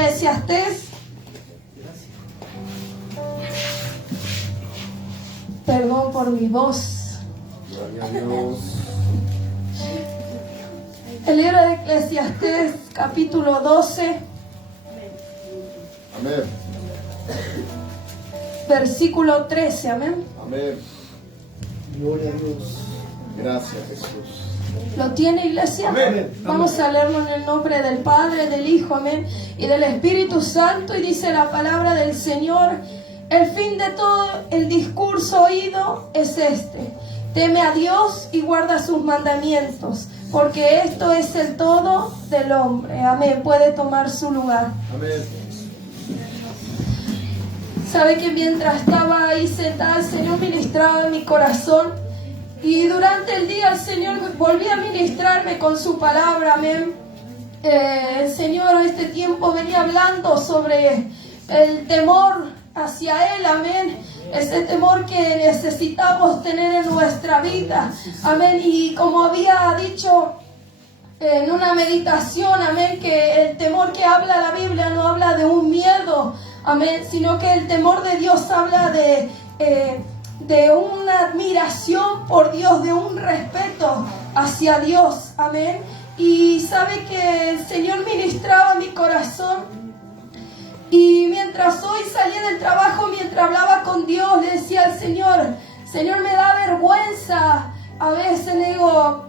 Eclesiastés. Perdón por mi voz. Gloria a Dios. El libro de Eclesiastés, capítulo 12. Amén. Versículo 13. Amén. Amén. Gloria a Dios. Gracias, Jesús. ¿Lo tiene, iglesia? Amén. Vamos a leerlo en el nombre del Padre, del Hijo, amén, y del Espíritu Santo. Y dice la palabra del Señor: el fin de todo el discurso oído es este: teme a Dios y guarda sus mandamientos, porque esto es el todo del hombre. Amén. Puede tomar su lugar. Amén. Sabe que mientras estaba ahí sentada, el Señor ministraba en mi corazón. Y durante el día el Señor volvía a ministrarme con su palabra, amén. El Señor este tiempo venía hablando sobre el temor hacia Él, amén. Ese temor que necesitamos tener en nuestra vida, amén. Y como había dicho en una meditación, amén, que el temor que habla la Biblia no habla de un miedo, amén, sino que el temor de Dios habla de una admiración por Dios, de un respeto hacia Dios, amén. Y sabe que el Señor ministraba mi corazón, y mientras hoy salía del trabajo, mientras hablaba con Dios, le decía al Señor: Señor, me da vergüenza a veces, le digo,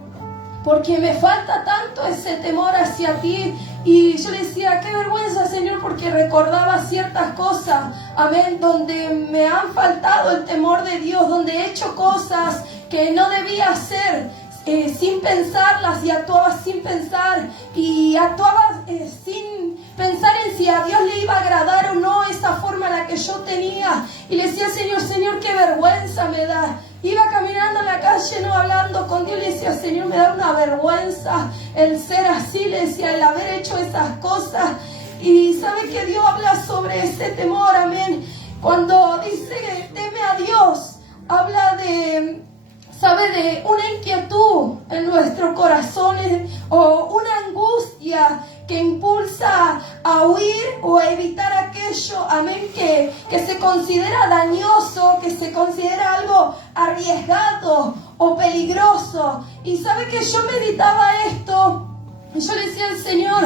porque me falta tanto ese temor hacia ti. Y yo le decía: qué vergüenza, Señor, porque recordaba ciertas cosas, amén, donde me han faltado el temor de Dios, donde he hecho cosas que no debía hacer sin pensarlas, y actuaba sin pensar, y actuaba sin pensar en si a Dios le iba a agradar o no esa forma en la que yo tenía. Y le decía: Señor, qué vergüenza me da. Iba caminando en la calle, no, hablando con Dios, le decía: Señor, me da una vergüenza el ser así, le decía, el haber hecho esas cosas. Y sabe que Dios habla sobre ese temor, amén. Cuando dice que teme a Dios, habla de, sabe, de una inquietud en nuestros corazones, o una angustia que impulsa a huir o a evitar aquello, amén, que se considera dañoso, que se considera algo arriesgado o peligroso. Y sabe que yo meditaba esto, y yo le decía al Señor,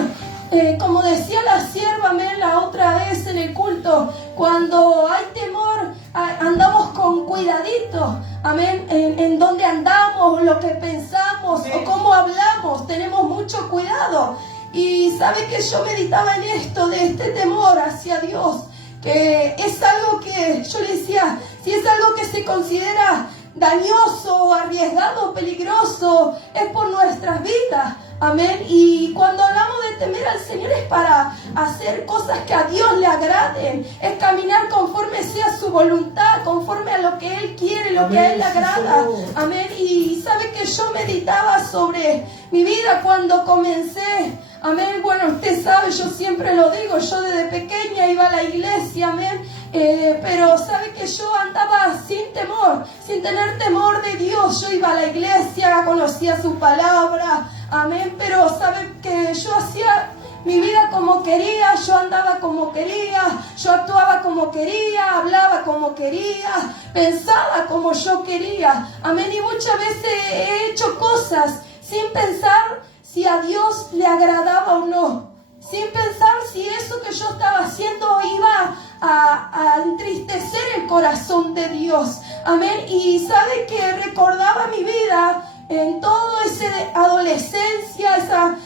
como decía la sierva, amén, la otra vez en el culto, cuando hay temor, andamos con cuidadito, amén, en donde andamos, lo que pensamos o cómo hablamos, tenemos mucho cuidado. Y sabe que yo meditaba en esto, de este temor hacia Dios, que es algo que yo le decía, si es algo que se considera dañoso, arriesgado, peligroso, es por nuestras vidas, amén. Y cuando hablamos de temer al Señor, es para hacer cosas que a Dios le agraden, es caminar conforme sea su voluntad, conforme a lo que Él quiere, lo que a Él le agrada, amén. Y sabe que yo meditaba sobre mi vida cuando comencé, amén. Bueno, usted sabe, yo siempre lo digo, yo desde pequeña iba a la iglesia, amén. Pero sabe que yo andaba sin temor, sin tener temor de Dios. Yo iba a la iglesia, conocía su palabra, amén. Pero sabe que yo hacía mi vida como quería, yo andaba como quería, yo actuaba como quería, hablaba como quería, pensaba como yo quería, amén. Y muchas veces he hecho cosas sin pensar si a Dios le agradaba o no, sin pensar si eso que yo estaba haciendo iba a entristecer el corazón de Dios, amén. Y sabe que recordaba mi vida en todo ese adolescencia, esa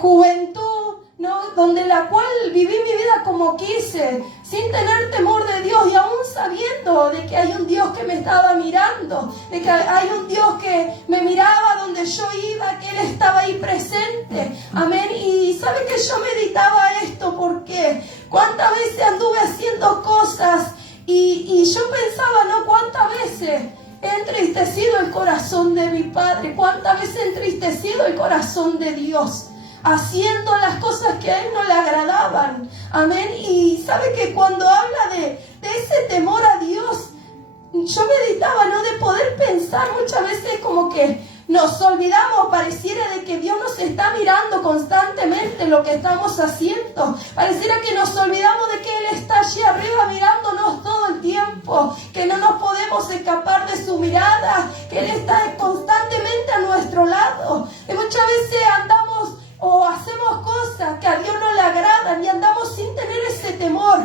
juventud, ¿no?, donde la cual viví mi vida como quise, sin tener temor de Dios, y aún sabiendo de que hay un Dios que me estaba mirando, de que hay un Dios que me miraba donde yo iba, que Él estaba ahí presente, amén. Y sabe que yo meditaba esto porque cuántas veces anduve haciendo cosas y yo pensaba, ¿no?, cuántas veces he entristecido el corazón de mi Padre, cuántas veces he entristecido el corazón de Dios, haciendo las cosas que a Él no le agradaban, amén. Y sabe que cuando habla de ese temor a Dios, yo meditaba, ¿no?, de poder pensar muchas veces como que nos olvidamos, pareciera de que Dios nos está mirando constantemente lo que estamos haciendo. Pareciera que nos olvidamos de que Él está allí arriba mirándonos todo el tiempo, que no nos podemos escapar de su mirada, que Él está constantemente a nuestro lado. Y muchas veces andamos o hacemos cosas que a Dios no le agradan y andamos sin tener ese temor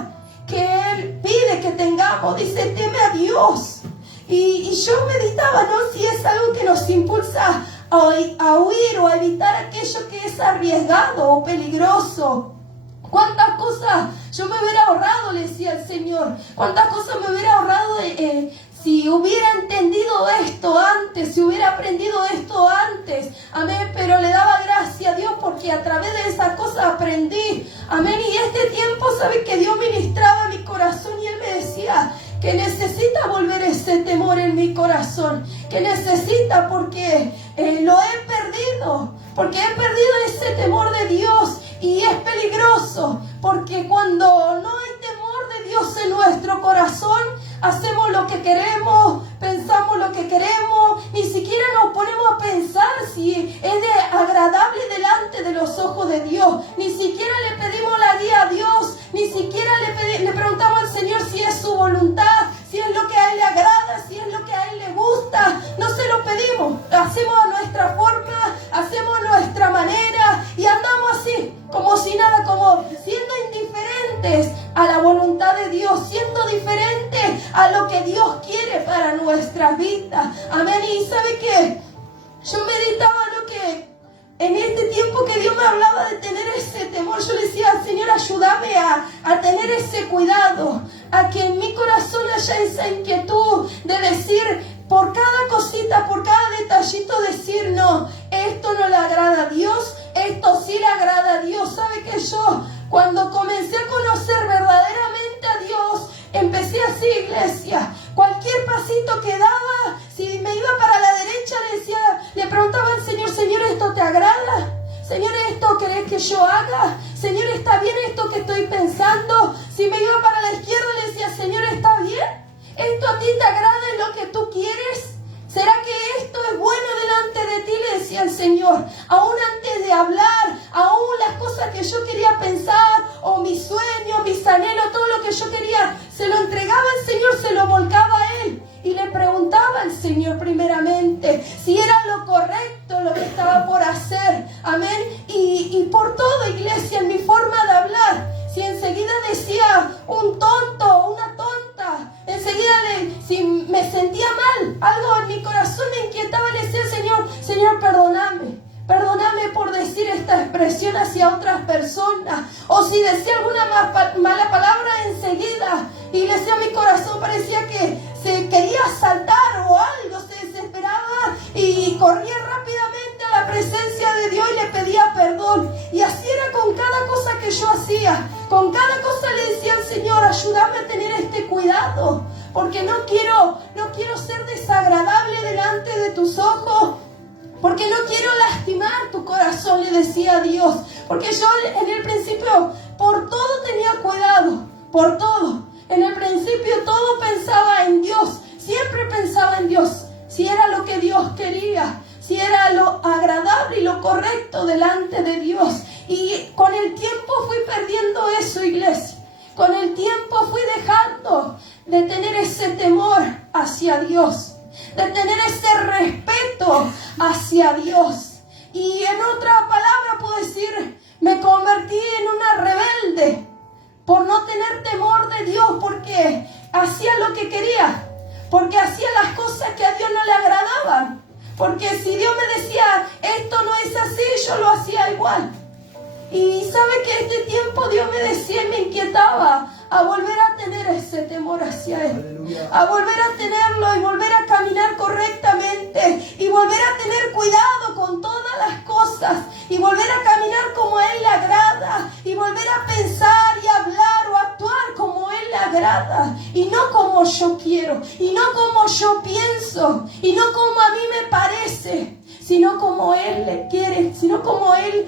que Él pide que tengamos. Dice, teme a Dios. Y yo meditaba, ¿no? Si es algo que nos impulsa a huir o a evitar aquello que es arriesgado o peligroso. ¿Cuántas cosas yo me hubiera ahorrado? Le decía el Señor. ¿Cuántas cosas me hubiera ahorrado si hubiera entendido esto antes, si hubiera aprendido esto antes? Amén. Pero le daba gracias a Dios porque a través de esas cosas aprendí. Amén. Y este tiempo, ¿sabe que Dios ministraba en mi corazón y Él me decía que necesita volver ese temor en mi corazón, que necesita porque lo he perdido, porque he perdido ese temor de Dios y es peligroso, porque cuando no hay temor de Dios en nuestro corazón, hacemos lo que queremos, pensamos lo que queremos, ni siquiera nos ponemos a pensar si es agradable delante de los ojos de Dios, ni siquiera le pedimos la guía a Dios, ni siquiera le preguntamos al Señor si es su voluntad, si es lo que a Él le agrada, si es lo que a Él le gusta. No se lo pedimos, hacemos a nuestra forma, hacemos a nuestra manera y andamos así, como si nada, como siendo indiferentes a la voluntad de Dios, siendo diferentes a lo que Dios quiere para nuestras vidas. Amén. Y ¿sabe qué? Yo meditaba, ¿no?, que en este tiempo que Dios me hablaba de tener ese temor, yo le decía, Señor, ayúdame a tener ese cuidado, a que en mi corazón haya esa inquietud de decir, por cada cosita, por cada detallito, decir, no, esto no le agrada a Dios, esto sí le agrada a Dios. ¿Sabe que yo, cuando comencé a conocer verdaderamente a Dios, empecé así, iglesia? Cualquier pasito que daba, si me iba para la derecha, le preguntaba al Señor, Señor, ¿esto te agrada? Señor, ¿esto querés que yo haga? Señor, ¿está bien esto que estoy pensando? Si me iba para la izquierda, le decía, Señor, ¿está bien? ¿Esto a ti te agrada? ¿Es lo que tú quieres? ¿Será que esto es bueno delante de ti? Le decía el Señor. Aún antes de hablar, aún las cosas que yo quería pensar, o mis sueños, mis anhelos, todo lo que yo quería, se lo entregaba al Señor, se lo volcaba a Él. Y le preguntaba al Señor primeramente si era lo correcto lo que estaba por hacer. Amén. Y por todo, iglesia, en mi forma de hablar, si enseguida decía un tonto, una tonta, enseguida si me sentía mal, algo en mi corazón me inquietaba, le decía al Señor, Señor, perdóname por decir esta expresión hacia otras personas, o si decía alguna mala palabra enseguida, y le decía, mi corazón parecía que se quería saltar o algo, se desesperaba y corría rápidamente a la presencia de Dios y le pedía perdón. Y así era con cada cosa que yo hacía, con cada cosa le decía al Señor, ayúdame a tener este cuidado, porque no quiero ser desagradable delante de tus ojos, porque no quiero lastimar tu corazón, le decía a Dios, porque yo en el principio por todo tenía cuidado, por todo. En el principio todo pensaba en Dios, siempre pensaba en Dios, si era lo que Dios quería, si era lo agradable y lo correcto delante de Dios. Y con el tiempo fui perdiendo eso, iglesia. Con el tiempo fui dejando de tener ese temor hacia Dios, de tener ese respeto hacia Dios. Y en otra palabra puedo decir, me convertí en una rebelde por no tener temor de Dios, porque hacía lo que quería, porque hacía las cosas que a Dios no le agradaban, porque si Dios me decía, esto no es así, yo lo hacía igual. Y sabe que este tiempo Dios me decía y me inquietaba a volver a tener ese temor hacia Él. Aleluya. A volver a tenerlo y volver a caminar correctamente y volver a tener cuidado con todas las cosas y volver a caminar como a Él le agrada y volver a pensar y hablar o actuar como a Él le agrada y no como yo quiero y no como yo pienso y no como a mí me parece, sino como Él le quiere, sino como Él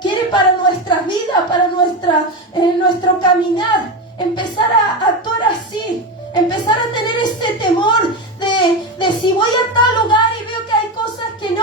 quiere para nuestras vidas, para nuestro caminar. Empezar a actuar así, empezar a tener ese temor de si voy a tal lugar y veo que hay cosas que no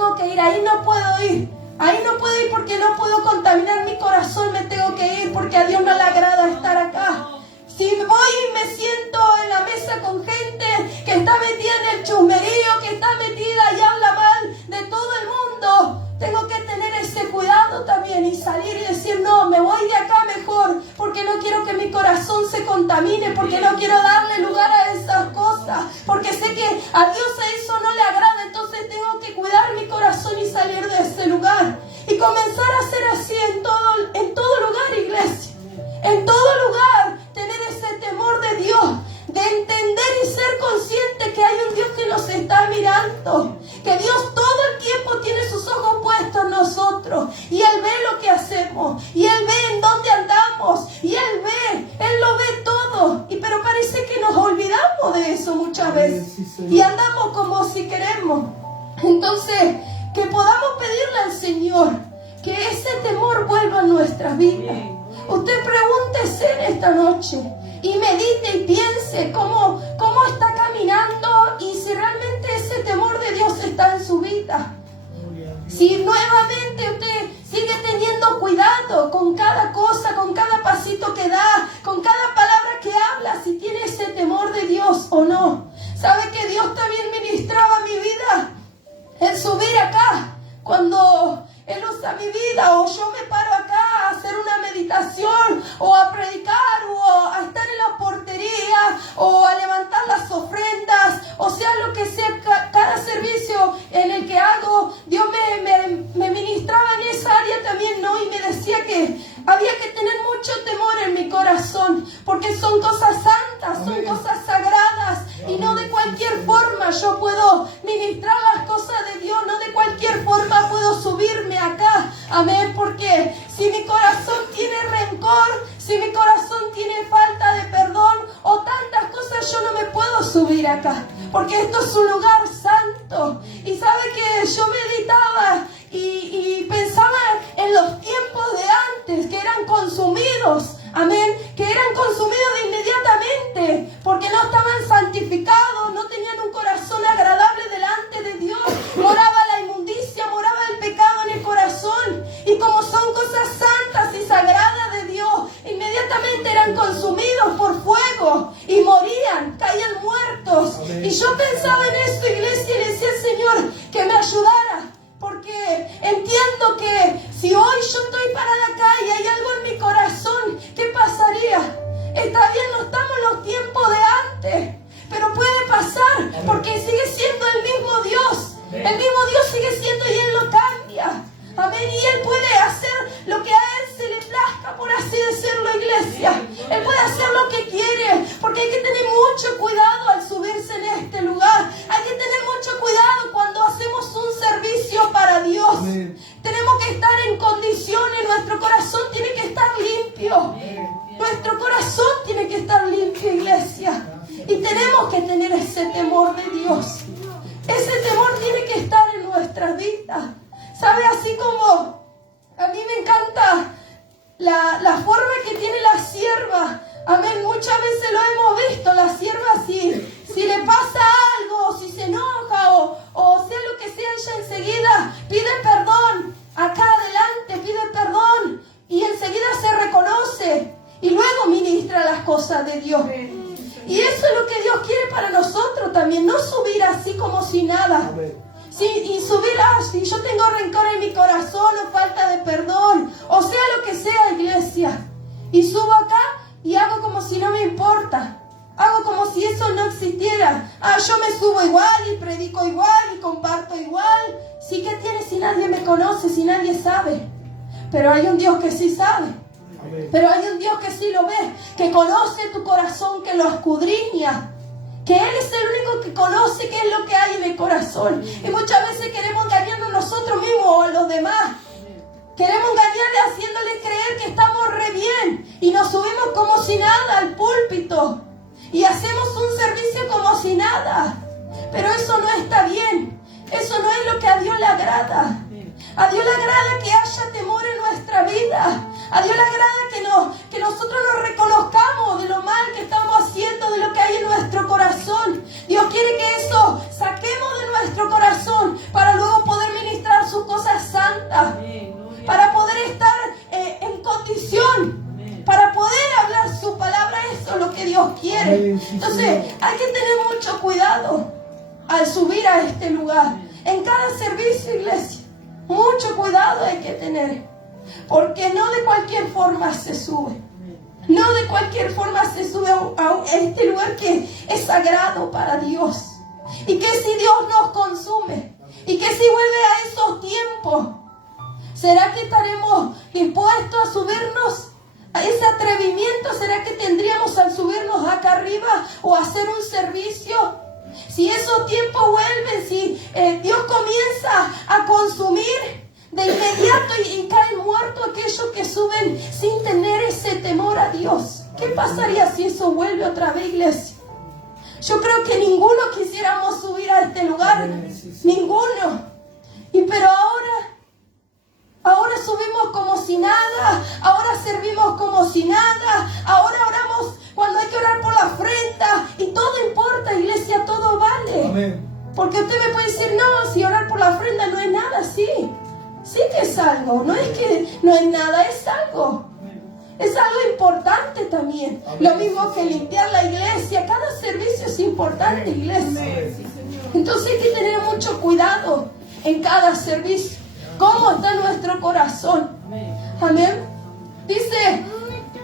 tengo que ir, ahí no puedo ir. Ahí no puedo ir porque no puedo contaminar mi corazón, me tengo que ir porque a Dios no le agrada estar acá. Si voy y me siento en la mesa con gente que está metida en el chusmerío, que está metida y habla mal de todo el mundo, tengo que tener ese cuidado también y salir y decir, no, me voy de acá mejor, porque no quiero que mi corazón se contamine, porque no quiero darle lugar a esas cosas, porque sé que a Dios eso no le agrada, entonces tengo que cuidar mi corazón y salir de ese lugar. Y comenzar a ser así en todo lugar, iglesia. En todo lugar, tener ese temor de Dios, de entender y ser consciente que hay un Dios que nos está mirando, que Dios todo el tiempo tiene sus ojos puestos en nosotros, y Él ve lo que hacemos, y Él ve en dónde andamos, y Él lo ve todo, pero parece que nos olvidamos de eso muchas veces, y andamos como si queremos. Entonces, que podamos pedirle al Señor que ese temor vuelva a nuestras vidas. Usted pregúntese en esta noche y medite y piense cómo está caminando y si realmente ese temor de Dios está en su vida. Si nuevamente usted sigue teniendo cuidado con cada cosa, con cada pasito que da, con cada palabra que habla, si tiene ese temor de Dios o no. ¿Sabe que Dios también ministraba mi vida? El subir acá, cuando Él usa mi vida, o yo me paro acá a hacer una meditación, o a predicar, o a estar en la portería, o a levantar las ofrendas, o sea lo que sea, cada servicio en el que hago, Dios me ministraba en esa área también, ¿no? Y me decía que había que tener mucho temor en mi corazón, porque son cosas santas, son cosas sagradas, y no de cualquier forma yo puedo ministrar las cosas de Dios, no de cualquier forma puedo subirme acá, amén, porque si mi corazón tiene rencor, si mi corazón tiene falta de perdón o tantas cosas, yo no me puedo subir acá, porque esto es un lugar santo. Y sabe que yo meditaba y pensaba en los tiempos de antes, que eran consumidos, amén, que eran consumidos inmediatamente, porque no estaban santificados, no tenían un corazón agradable delante de Dios, moraba la inmundicia, moraba el pecado en el corazón, y como son cosas santas y sagradas de Dios, inmediatamente eran consumidos por fuego, y morían, caían muertos. Amén. Y yo pensaba en esto, iglesia, y le decía al Señor que me ayudara, porque entiendo que si hoy yo estoy parada acá y hay algo en mi corazón, ¿qué pasaría? Está bien, no estamos en los tiempos de antes, pero puede pasar, porque sigue siendo el mismo Dios. El mismo Dios sigue siendo y Él no cambia. Amén. Y Él puede hacer lo que a Él se le plazca, por así decirlo, iglesia. Él puede hacer lo que quiere, porque hay que tener mucho cuidado al subirse en este lugar. Hay que tener mucho cuidado cuando hacemos un servicio para Dios. Amén. Tenemos que estar en condiciones, nuestro corazón tiene que estar limpio. Nuestro corazón tiene que estar limpio, iglesia. Y tenemos que tener ese temor de Dios. Ese temor tiene que estar en nuestras vidas. ¿Sabe? Así como a mí me encanta la forma que tiene la sierva. Amén. Muchas veces lo hemos visto. La sierva, si le pasa algo, si se enoja o sea lo que sea, ella enseguida pide perdón. Acá adelante pide perdón. Y enseguida se reconoce. Y luego ministra las cosas de Dios. Y eso es lo que Dios quiere para nosotros también. No subir así como si nada. Sí, y subir si yo tengo rencor en mi corazón o falta de perdón, o sea lo que sea, iglesia. Y subo acá y hago como si no me importa. Hago como si eso no existiera. Yo me subo igual y predico igual y comparto igual. Sí, ¿qué tiene si nadie me conoce, si nadie sabe? Pero hay un Dios que sí sabe. Pero hay un Dios que sí lo ve, que conoce tu corazón, que lo escudriña, que Él es el único que conoce qué es lo que hay en el corazón. Y muchas veces queremos engañarnos nosotros mismos o a los demás. Queremos engañarle haciéndole creer que estamos re bien y nos subimos como si nada al púlpito y hacemos un servicio como si nada. Pero eso no está bien. Eso no es lo que a Dios le agrada. A Dios le agrada que haya temor en nuestra vida. A Dios le agrada que nosotros nos reconozcamos de lo mal que estamos haciendo, de lo que hay en nuestro corazón. Dios quiere que eso saquemos de nuestro corazón para luego poder ministrar Amén. Entonces hay que tener mucho cuidado al subir a este lugar. En cada servicio, iglesia, mucho cuidado hay que tener. Porque no de cualquier forma se sube. No de cualquier forma se sube a este lugar que es sagrado para Dios. Y que si Dios nos consume, y que si vuelve a esos tiempos, ¿será que estaremos dispuestos a subirnos a ese atrevimiento? ¿Será que tendríamos al subirnos acá arriba o hacer un servicio? Si esos tiempos vuelven, si Dios comienza a consumir de inmediato y caen muertos aquellos que suben sin tener ese temor a Dios, ¿qué pasaría si eso vuelve otra vez, iglesia? Yo creo que ninguno quisiéramos subir a este lugar, ninguno. Pero ahora subimos como si nada, ahora servimos como si nada, ahora oramos cuando hay que orar por la ofrenda y todo importa, iglesia, todo vale. Amén. Porque usted me puede decir, no, si orar por la ofrenda no es nada, sí que es algo, no es que no es nada, es algo. Es algo importante también. Amén. Lo mismo que limpiar la iglesia. Cada servicio es importante, iglesia. Entonces hay que tener mucho cuidado en cada servicio. ¿Cómo está nuestro corazón? Amén. Dice,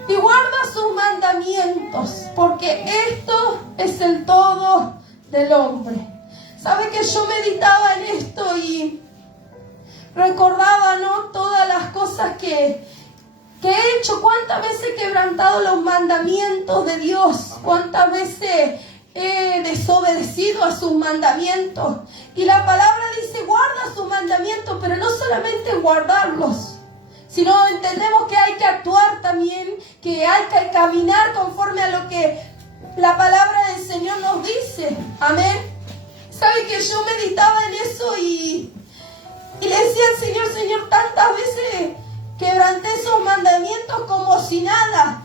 y guarda sus mandamientos, porque esto es el todo del hombre. ¿Sabe que yo meditaba en esto y recordaba, ¿no?, todas las cosas que he hecho? ¿Cuántas veces he quebrantado los mandamientos de Dios? ¿Cuántas veces he desobedecido a sus mandamientos? Y la palabra dice, guarda sus mandamientos, pero no solamente guardarlos, sino entendemos que hay que actuar también, que hay que caminar conforme a lo que la palabra del Señor nos dice. Amén. ¿Sabe que yo meditaba en eso y le decía al Señor, Señor, tantas veces quebranté esos mandamientos como si nada?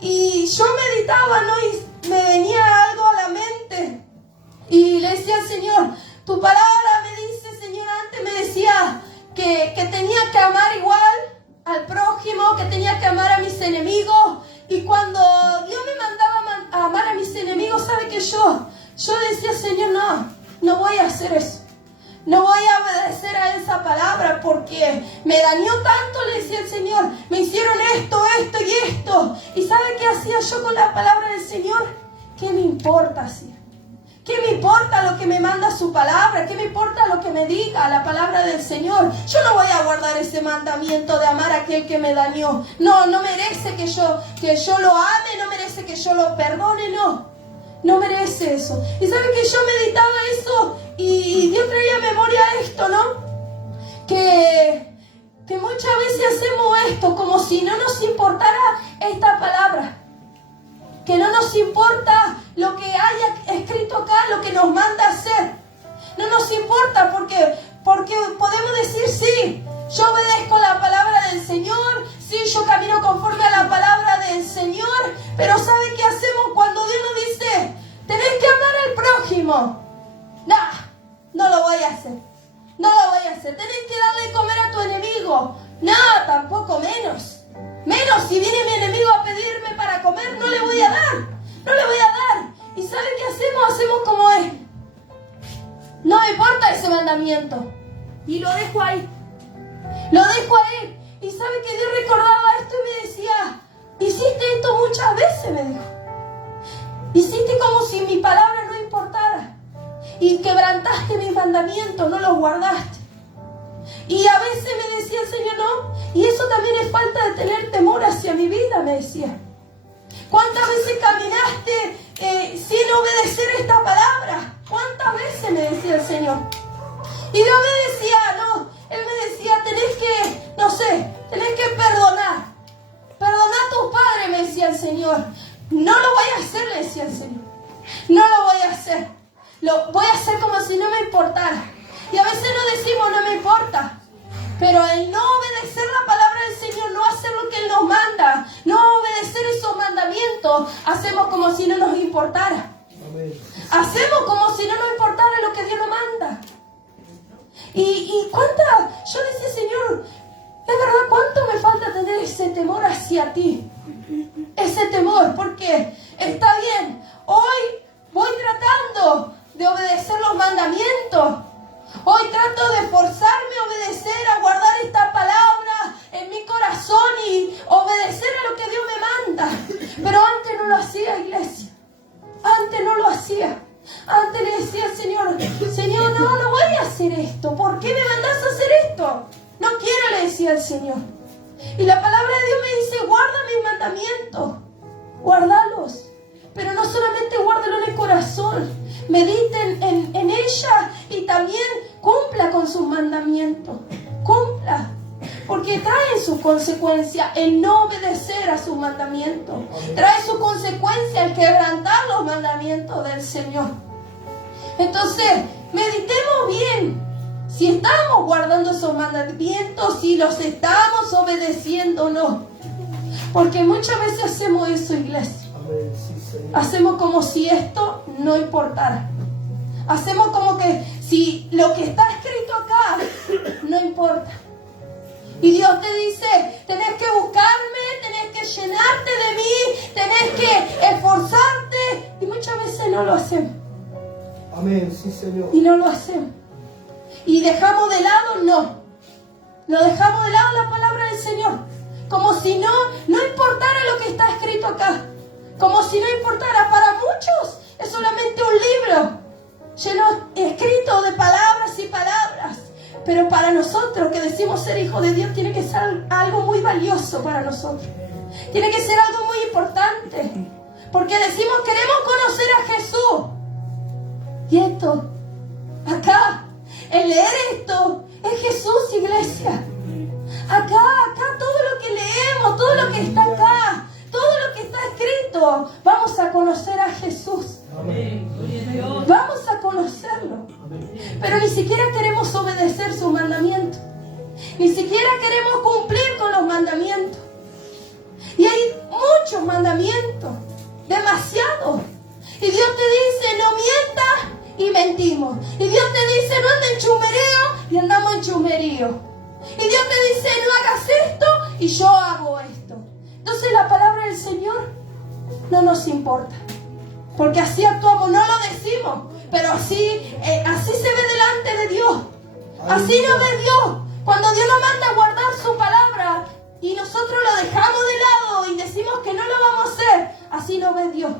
Y yo meditaba, ¿no?, y me venía algo a la mente. Y le decía al Señor, tu palabra me dice, Señor, antes me decía que tenía que amar igual al prójimo, que tenía que amar a mis enemigos. Y cuando Dios me mandaba a amar a mis enemigos, ¿sabe que yo decía, Señor, no voy a hacer eso? No voy a obedecer a esa palabra porque me dañó tanto, le decía el Señor. Me hicieron esto y esto. ¿Y sabe qué hacía yo con la palabra del Señor? ¿Qué me importa, hacía? ¿Qué me importa lo que me manda su palabra? ¿Qué me importa lo que me diga la palabra del Señor? Yo no voy a guardar ese mandamiento de amar a aquel que me dañó. No merece que yo lo ame, no merece que yo lo perdone, no merece eso. Y sabe que yo meditaba eso y Dios traía a memoria esto, ¿no? Que muchas veces hacemos esto como si no nos importara esta palabra. Que no nos importa lo que haya escrito acá, lo que nos manda a hacer. No nos importa porque podemos decir, sí, yo obedezco la palabra del Señor, sí, yo camino conforme a la palabra del Señor, pero ¿sabe qué hacemos cuando Dios nos dice, tenés que amar al prójimo? No lo voy a hacer. No lo voy a hacer. Tenés que darle de comer a tu enemigo. No, tampoco menos. Menos si viene mi enemigo a pedirme para comer, no le voy a dar. No le voy a dar. ¿Y sabe qué hacemos? Hacemos como él. No me importa ese mandamiento. Y lo dejo ahí. Lo dejo ahí. Y sabe que Dios recordaba esto y me decía, hiciste esto muchas veces, me dijo. Hiciste como si mi palabra no importara. Y quebrantaste mis mandamientos, no los guardaste. Y a veces me decía el Señor, no. Y eso también es falta de tener temor hacia mi vida, me decía. ¿Cuántas veces caminaste sin obedecer esta palabra? ¿Cuántas veces? Me decía el Señor. Y Dios me decía, Él me decía, tenés que perdonar. Perdona a tus padres, me decía el Señor. No lo voy a hacer, le decía el Señor. No lo voy a hacer. Lo voy a hacer como si no me importara. Y a veces nos decimos, no me importa. Pero el no obedecer la palabra del Señor, no hacer lo que Él nos manda, no obedecer esos mandamientos, hacemos como si no nos importara. Amén. Hacemos como si no nos importara lo que Dios nos manda. Yo decía, Señor, es verdad, ¿cuánto me falta tener ese temor hacia ti? Ese temor, porque está bien, esforzarme a obedecer, a guardar esta palabra en mi corazón y obedecer a lo que Dios me manda. Pero antes no lo hacía, iglesia. Antes no lo hacía. Antes le decía al Señor, Señor, no voy a hacer esto. ¿Por qué me mandás a hacer esto? No quiero, le decía al Señor. Y la palabra de Dios me dice, guarda mis mandamientos. Guárdalos. Pero no solamente guárdalo en el corazón. Mediten en ella y también cumpla con sus mandamientos. Cumpla. Porque trae su consecuencia el no obedecer a sus mandamientos. Trae su consecuencia el quebrantar los mandamientos del Señor. Entonces, meditemos bien si estamos guardando esos mandamientos, si los estamos obedeciendo o no. Porque muchas veces hacemos eso, iglesia. Hacemos como si esto no importara. Hacemos como que si lo que está escrito acá no importa. Y Dios te dice, tenés que buscarme, tenés que llenarte de mí, tenés que esforzarte. Y muchas veces no lo hacemos. Amén, sí, Señor. Y no lo hacemos. Y dejamos de lado, lo dejamos de lado la palabra del Señor. Como si no importara lo que está escrito acá. Como si no importara. Para muchos es solamente un libro lleno, escrito de palabras y palabras. Pero para nosotros que decimos ser hijos de Dios, tiene que ser algo muy valioso para nosotros. Tiene que ser algo muy importante. Porque decimos, queremos conocer a Jesús. Y esto, acá, el leer esto, es Jesús, iglesia. Acá, todo lo que leemos, todo lo que está acá, todo lo que está escrito, vamos a conocer a Jesús. Vamos a conocerlo. Pero ni siquiera queremos obedecer sus mandamientos. Ni siquiera queremos cumplir con los mandamientos. Y hay muchos mandamientos, demasiados. Y Dios te dice, no mientas, y mentimos. Y Dios te dice, no andes en chumereo, y andamos en chumerío. Y Dios te dice, no hagas esto, y yo hago esto. Entonces la palabra del Señor no nos importa. Porque así actuamos, no lo decimos, pero así se ve delante de Dios. Así nos ve Dios. Cuando Dios nos manda a guardar su palabra y nosotros lo dejamos de lado y decimos que no lo vamos a hacer, así nos ve Dios.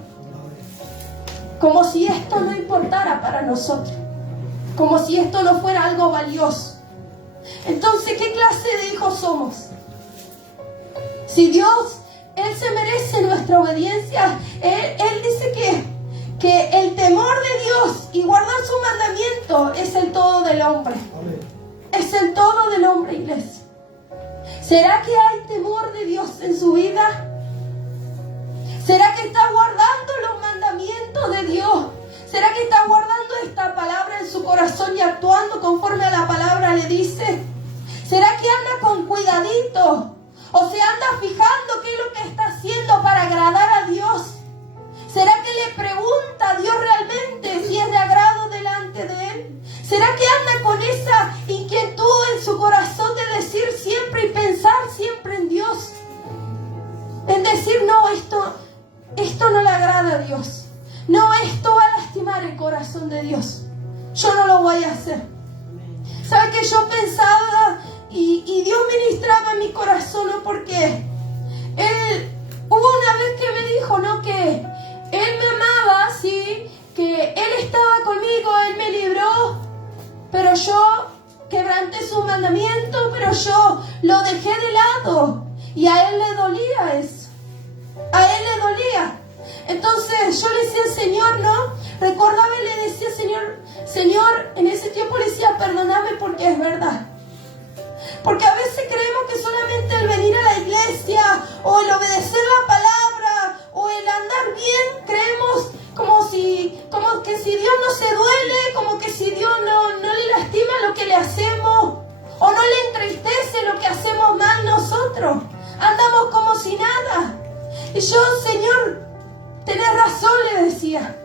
Como si esto no importara para nosotros. Como si esto no fuera algo valioso. Entonces, ¿qué clase de hijos somos? Si Dios, Él se merece nuestra obediencia. Él dice que el temor de Dios y guardar su mandamiento es el todo del hombre. Amén. Es el todo del hombre, iglesia. ¿Será que hay temor de Dios en su vida? ¿Será que está guardando los mandamientos de Dios? ¿Será que está guardando esta palabra en su corazón y actuando conforme a la palabra le dice? ¿Será que anda con cuidadito? ¿O se anda fijando qué es lo que está haciendo para agradar a Dios? ¿Será que le pregunta a Dios realmente si es de agrado delante de Él? ¿Será que anda con esa inquietud en su corazón de decir siempre y pensar siempre en Dios? En decir, no, esto no le agrada a Dios. No, esto va a lastimar el corazón de Dios. Yo no lo voy a hacer. ¿Sabe que yo pensaba y Dios ministraba en mi corazón, ¿no? Porque hubo una vez que me dijo, ¿no? Que Él me amaba, sí, que Él estaba conmigo, Él me libró, pero yo quebranté su mandamiento, pero yo lo dejé de lado. Y a Él le dolía eso. A Él le dolía. Entonces yo le decía al Señor, ¿no? Recordaba y le decía, Señor, en ese tiempo le decía, perdóname porque es verdad. Porque a veces creemos que solamente el venir a la iglesia o el obedecer la palabra o el andar bien, creemos como que si Dios no se duele, como que si Dios no le lastima lo que le hacemos o no le entristece lo que hacemos mal nosotros. Andamos como si nada. Y yo, Señor, tenés razón, le decía.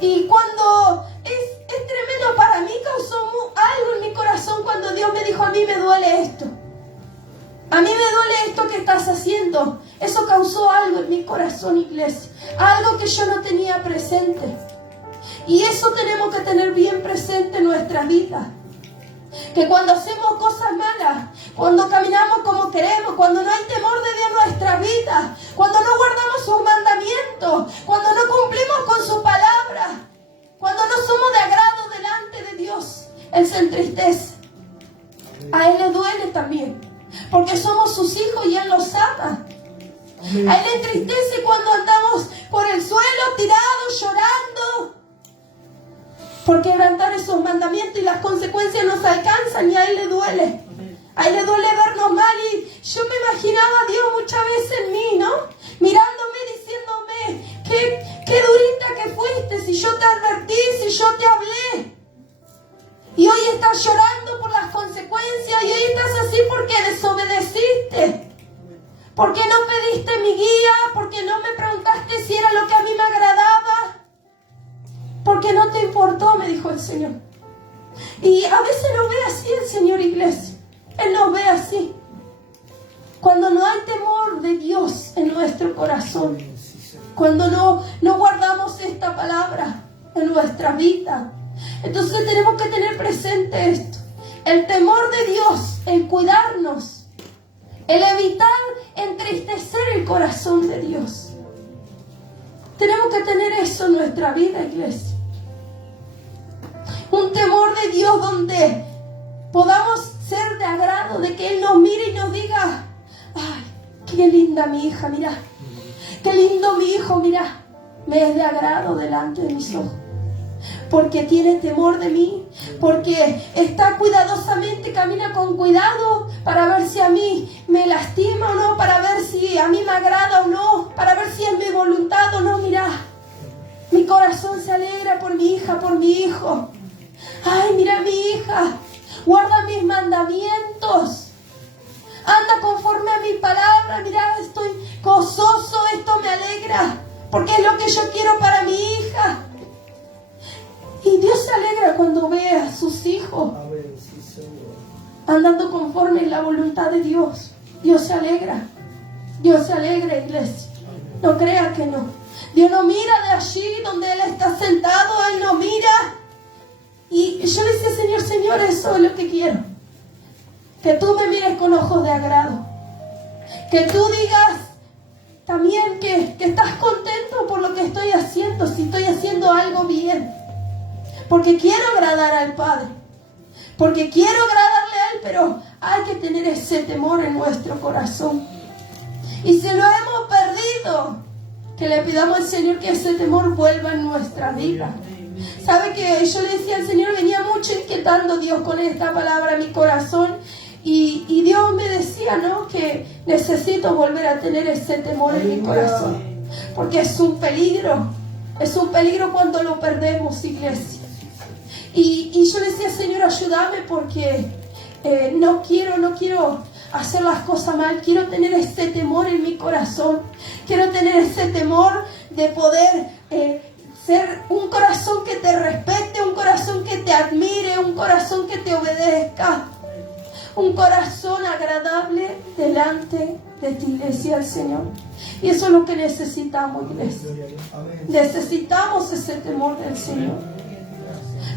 Y cuando es tremendo para mí, causó algo en mi corazón cuando Dios me dijo, a mí me duele esto. A mí me duele esto que estás haciendo. Eso causó algo en mi corazón, iglesia. Algo que yo no tenía presente. Y eso tenemos que tener bien presente en nuestra vida. Que cuando hacemos cosas malas, cuando caminamos como queremos, cuando no hay temor de Dios en nuestra vida, cuando no guardamos sus mandamientos, cuando no cumplimos con su palabra, cuando no somos de agrado delante de Dios, Él se entristece. A Él le duele también, porque somos sus hijos y Él los ama. Amén. A Él le entristece cuando andamos por el suelo tirados, llorando, por quebrantar esos mandamientos y las consecuencias nos alcanzan y a Él le duele. A Él le duele vernos mal y yo me imaginaba a Dios muchas veces en mí, ¿no? Mirándome, diciéndome, qué durita que fuiste, si yo te advertí, si yo te hablé. Y hoy estás llorando por las consecuencias y hoy estás así porque desobedeciste. Porque no pediste mi guía, porque no me preguntaste si era lo que a mí me agradaba. Porque no te importó, me dijo el Señor. Y a veces nos ve así el Señor, iglesia. Él nos ve así. Cuando no hay temor de Dios en nuestro corazón. Cuando no guardamos esta palabra en nuestra vida. Entonces tenemos que tener presente esto. El temor de Dios, el cuidarnos, el evitar entristecer el corazón de Dios. Tenemos que tener eso en nuestra vida, iglesia. Un temor de Dios donde podamos ser de agrado, de que Él nos mire y nos diga, ay, qué linda mi hija, mira, qué lindo mi hijo, mira, me es de agrado delante de mis ojos. Porque tiene temor de mí, porque está cuidadosamente, camina con cuidado para ver si a mí me lastima o no, para ver si a mí me agrada o no, para ver si es mi voluntad o no. Mira, mi corazón se alegra por mi hija, por mi hijo. Ay, mira mi hija, guarda mis mandamientos, anda conforme a mi palabra. Mira, estoy gozoso, esto me alegra, porque es lo que yo quiero para mi hija. Y Dios se alegra cuando ve a sus hijos andando conforme a la voluntad de Dios. Dios se alegra. Dios se alegra, iglesia. No crea que no. Dios no mira de allí donde Él está sentado. Él no mira. Y yo le decía, Señor, eso es lo que quiero. Que tú me mires con ojos de agrado. Que tú digas también que estás contento por lo que estoy haciendo. Si estoy haciendo algo bien. Porque quiero agradar al Padre. Porque quiero agradarle a Él. Pero hay que tener ese temor en nuestro corazón. Y si lo hemos perdido, que le pidamos al Señor que ese temor vuelva en nuestra vida. ¿Sabe que yo le decía al Señor, venía mucho inquietando Dios con esta palabra a mi corazón? Y Dios me decía, ¿no? Que necesito volver a tener ese temor en mi corazón. Porque es un peligro. Es un peligro cuando lo perdemos, iglesia. Y yo le decía, Señor, ayúdame porque no quiero hacer las cosas mal. Quiero tener ese temor en mi corazón. Quiero tener ese temor de poder ser un corazón que te respete, un corazón que te admire, un corazón que te obedezca. Un corazón agradable delante de ti, decía el Señor. Y eso es lo que necesitamos, iglesia. Necesitamos ese temor del Señor.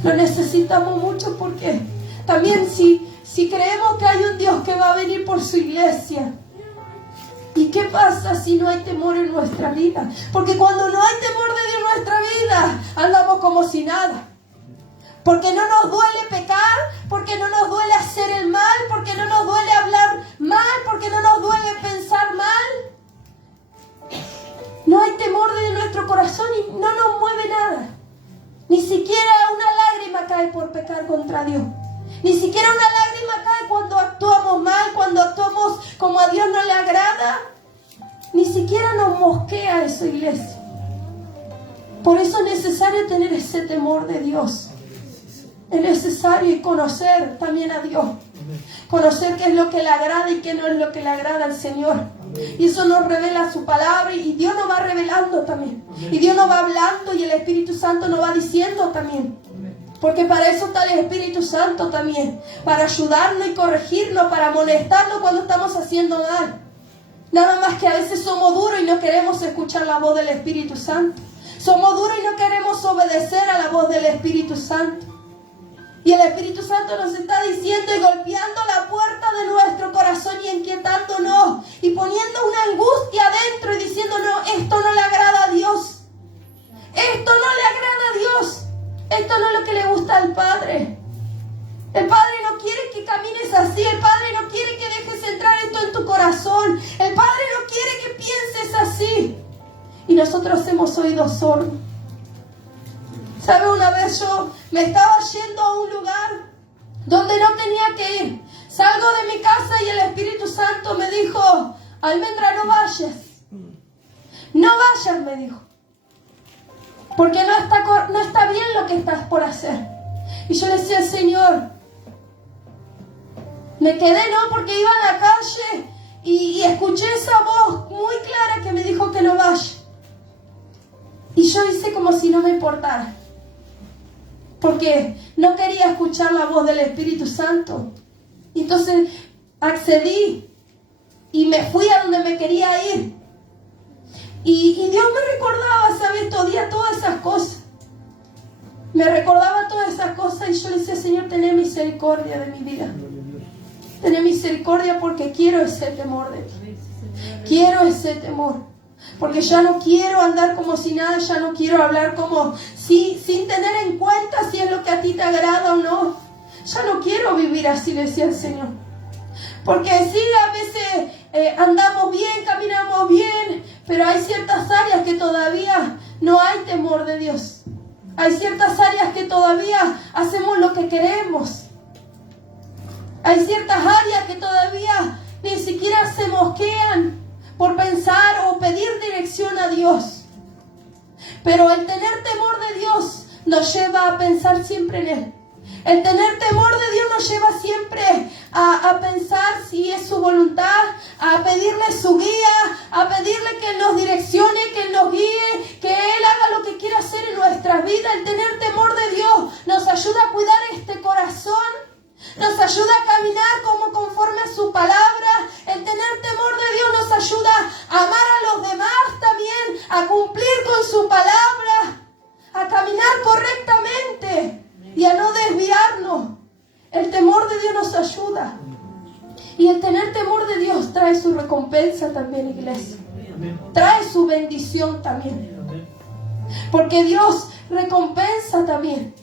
Lo necesitamos mucho porque también si creemos que hay un Dios que va a venir por su iglesia, ¿y qué pasa si no hay temor en nuestra vida? Porque cuando no hay temor de Dios en nuestra vida, andamos como si nada. Porque no nos duele pecar, porque no nos duele hacer el mal, porque no nos duele hablar mal, porque no nos duele pensar mal. No hay temor de nuestro corazón y no nos mueve nada. Ni siquiera una lágrima cae por pecar contra Dios. Ni siquiera una lágrima cae cuando actuamos mal, cuando actuamos como a Dios no le agrada. Ni siquiera nos mosquea eso, iglesia. Por eso es necesario tener ese temor de Dios. Es necesario conocer también a Dios. Conocer qué es lo que le agrada y qué no es lo que le agrada al Señor. Y eso nos revela su palabra y Dios nos va revelando también. Y Dios nos va hablando y el Espíritu Santo nos va diciendo también. Porque para eso está el Espíritu Santo también. Para ayudarnos y corregirnos, para amonestarnos cuando estamos haciendo mal. Nada más que a veces somos duros y no queremos escuchar la voz del Espíritu Santo. Somos duros y no queremos obedecer a la voz del Espíritu Santo. Y el Espíritu Santo nos está diciendo y golpeando la puerta de nuestro corazón y inquietándonos y poniendo una angustia adentro y diciéndonos, esto no le agrada a Dios. Esto no le agrada a Dios. Esto no es lo que le gusta al Padre. El Padre no quiere que camines así. El Padre no quiere que dejes entrar esto en tu corazón. El Padre no quiere que pienses así. Y nosotros hemos oído sordos. ¿Sabe? Una vez yo me estaba yendo a un lugar donde no tenía que ir. Salgo de mi casa y el Espíritu Santo me dijo, Almendra, no vayas. No vayas, me dijo. Porque no está bien lo que estás por hacer. Y yo le decía, Señor, me quedé, ¿no? Porque iba a la calle y escuché esa voz muy clara que me dijo que no vaya. Y yo hice como si no me importara. Porque no quería escuchar la voz del Espíritu Santo. Y entonces accedí y me fui a donde me quería ir. Y Dios me recordaba, ¿sabes? Todavía todas esas cosas. Me recordaba todas esas cosas y yo le decía, Señor, ten misericordia de mi vida. Ten misericordia porque quiero ese temor de ti. Quiero ese temor. Porque ya no quiero andar como si nada, ya no quiero hablar como sin tener en cuenta si es lo que a ti te agrada o no. Ya no quiero vivir así, le decía el Señor. Porque sí, a veces andamos bien, caminamos bien, pero hay ciertas áreas que todavía no hay temor de Dios. Hay ciertas áreas que todavía hacemos lo que queremos. Hay ciertas áreas que todavía ni siquiera se mosquean por pensar o pedir dirección a Dios. Pero el tener temor de Dios nos lleva a pensar siempre en Él. El tener temor de Dios nos lleva siempre a pensar si es su voluntad, a pedirle su guía, a pedirle que Él nos direccione, que Él nos guíe, que Él haga lo que quiera hacer en nuestras vidas. El tener temor de Dios nos ayuda a cuidar este corazón, nos ayuda a caminar como conforme a su palabra. El tener temor de Dios nos ayuda a amar a los demás también, a cumplir con su palabra, a caminar correctamente y a no desviarnos. El temor de Dios nos ayuda. Y el tener temor de Dios trae su recompensa también, iglesia. Trae su bendición también. Porque Dios recompensa también.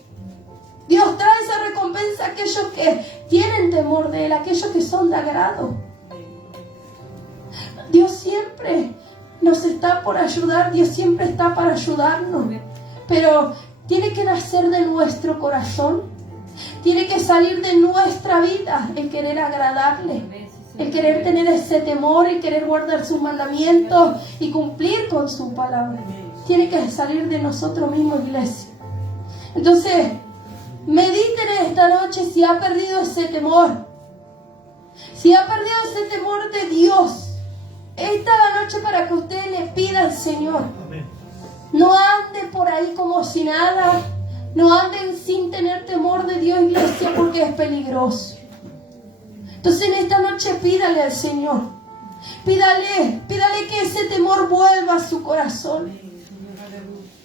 Dios trae esa recompensa a aquellos que tienen temor de Él, a aquellos que son de agrado. Dios siempre nos está por ayudar, Dios siempre está para ayudarnos. Pero tiene que nacer de nuestro corazón, tiene que salir de nuestra vida el querer agradarle, el querer tener ese temor, el querer guardar sus mandamientos y cumplir con su palabra. Tiene que salir de nosotros mismos, iglesia. Entonces, mediten esta noche si ha perdido ese temor. Si ha perdido ese temor de Dios, esta es la noche para que usted le pida al Señor. No ande por ahí como si nada. No anden sin tener temor de Dios, iglesia, porque es peligroso. Entonces en esta noche pídale al Señor. Pídale que ese temor vuelva a su corazón.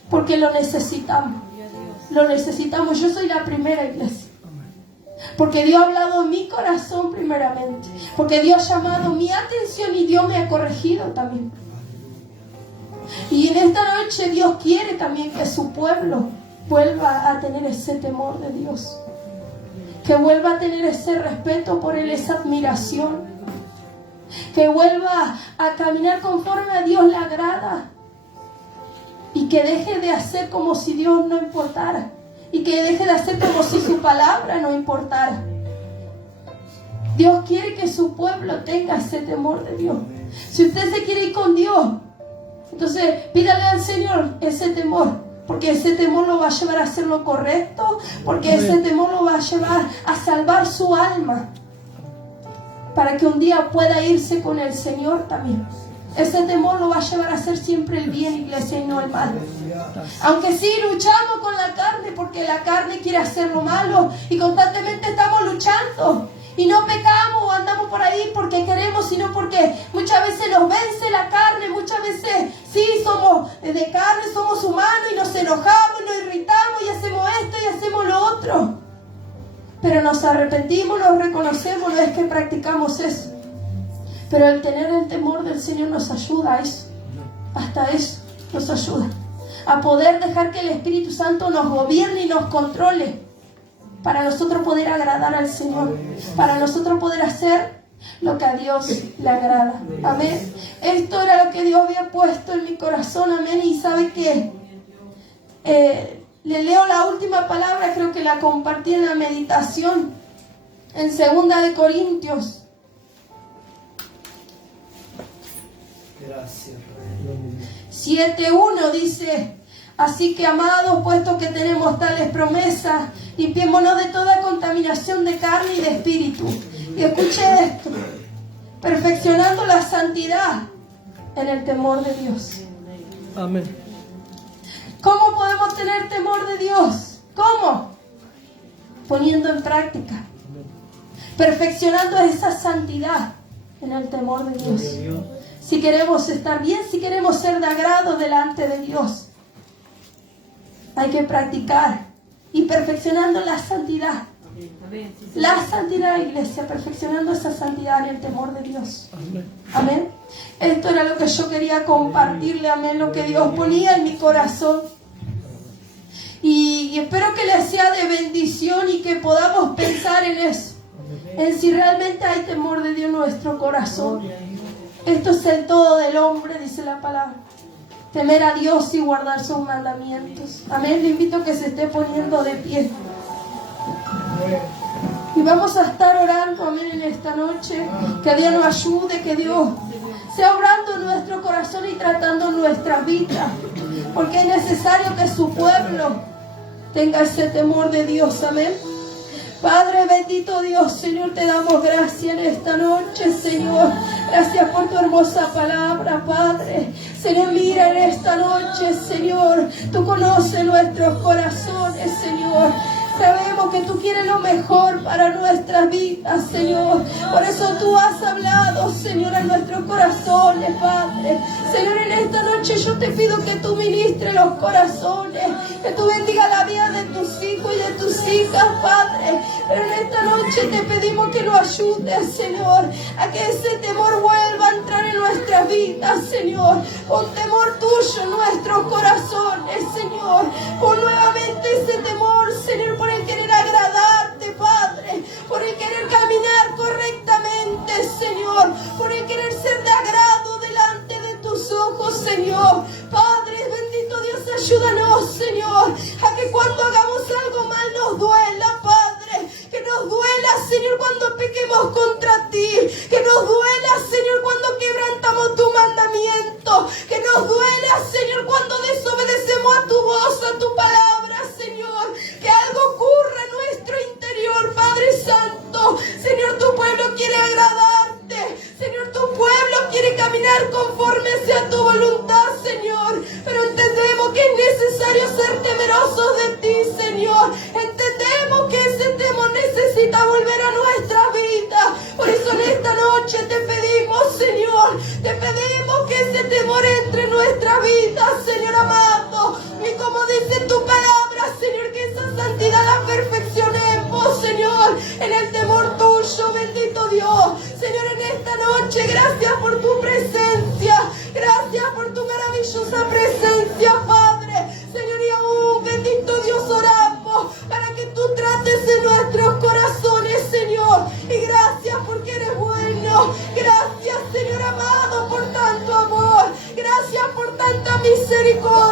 Porque lo necesitamos. Lo necesitamos. Yo soy la primera, iglesia. Porque Dios ha hablado en mi corazón primeramente. Porque Dios ha llamado mi atención y Dios me ha corregido también. Y en esta noche Dios quiere también que su pueblo vuelva a tener ese temor de Dios. Que vuelva a tener ese respeto por Él, esa admiración. Que vuelva a caminar conforme a Dios le agrada. Y que deje de hacer como si Dios no importara. Y que deje de hacer como si su palabra no importara. Dios quiere que su pueblo tenga ese temor de Dios. Si usted se quiere ir con Dios, entonces pídale al Señor ese temor. Porque ese temor lo va a llevar a hacer lo correcto. Porque ese temor lo va a llevar a salvar su alma. Para que un día pueda irse con el Señor también. Ese temor lo va a llevar a hacer siempre el bien, iglesia, y no el mal. Aunque sí luchamos con la carne, porque la carne quiere hacer lo malo y constantemente estamos luchando. Y no pecamos o andamos por ahí porque queremos, sino porque muchas veces nos vence la carne. Muchas veces sí somos de carne, somos humanos y nos enojamos, nos irritamos y hacemos esto y hacemos lo otro. Pero nos arrepentimos, nos reconocemos, no es que practicamos eso. Pero el tener el temor del Señor nos ayuda a eso. Hasta eso nos ayuda. A poder dejar que el Espíritu Santo nos gobierne y nos controle. Para nosotros poder agradar al Señor. Para nosotros poder hacer lo que a Dios le agrada. Amén. Esto era lo que Dios había puesto en mi corazón. Amén. Y ¿sabe qué? Le leo la última palabra, creo que la compartí en la meditación. En 2 de Corintios. Gracias. 7:1 dice: así que, amados, puesto que tenemos tales promesas, limpiémonos de toda contaminación de carne y de espíritu. Y escuche esto: perfeccionando la santidad en el temor de Dios. Amén. ¿Cómo podemos tener temor de Dios? ¿Cómo? Poniendo en práctica. Perfeccionando esa santidad en el temor de Dios. Si queremos estar bien, si queremos ser de agrado delante de Dios, hay que practicar y perfeccionando la santidad. La santidad, iglesia, perfeccionando esa santidad en el temor de Dios. Amén. Esto era lo que yo quería compartirle, amén, lo que Dios ponía en mi corazón. Y espero que les sea de bendición y que podamos pensar en eso. En si realmente hay temor de Dios en nuestro corazón. Esto es el todo del hombre, dice la palabra. Temer a Dios y guardar sus mandamientos. Amén. Le invito a que se esté poniendo de pie. Y vamos a estar orando, amén, en esta noche. Que Dios nos ayude, que Dios sea obrando en nuestro corazón y tratando nuestra vida. Porque es necesario que su pueblo tenga ese temor de Dios, amén. Padre bendito Dios, Señor, te damos gracias en esta noche, Señor. Gracias por tu hermosa palabra, Padre. Señor, mira en esta noche, Señor. Tú conoces nuestros corazones, Señor. Sabemos que tú quieres lo mejor para nuestras vidas, Señor. Por eso tú has hablado, Señor, a nuestros corazones, Padre. Señor, en esta noche yo te pido que tú ministres los corazones, que tú bendigas la vida de tus hijos y de tus hijas, Padre. Pero en esta noche te pedimos que nos ayudes, Señor, a que ese temor vuelva a entrar en nuestras vidas, Señor. Con temor tuyo en nuestros corazones, Señor. Con nuevamente ese temor, Señor, por el querer agradarte, Padre. Por el querer caminar correctamente, Señor. Por el querer ser de agrado delante de tus ojos, Señor. Padre, bendito Dios, ayúdanos, Señor, a que cuando hagamos algo mal nos duela, Padre. Que nos duela, Señor, cuando pequemos contra ti. Que nos duela, Señor, cuando quebrantamos tu mandamiento. Que nos duela, Señor, cuando desobedecemos a tu voz, a tu palabra, Señor. Que algo ocurra en nuestro interior, Padre Santo. Señor, tu pueblo quiere agradarte. Señor, tu pueblo quiere caminar conforme sea tu voluntad, Señor. Pero entendemos que es necesario ser temerosos de ti, Señor. Entendemos que ese temor necesita volver a nuestra vida. Por eso en esta noche te pedimos, Señor, te pedimos que ese temor entre en nuestra vida, Señor amado. Y como dice tu palabra, Señor, que esa santidad la perfeccionemos, Señor, en el temor tuyo, bendito Dios. Señor, en esta noche, gracias por tu presencia. Gracias por tu maravillosa presencia, Padre. Señor, y aún, bendito Dios, oramos para que tú trates en nuestros corazones, Señor. Y gracias porque eres bueno. Gracias, Señor amado, por tanto amor. Gracias por tanta misericordia.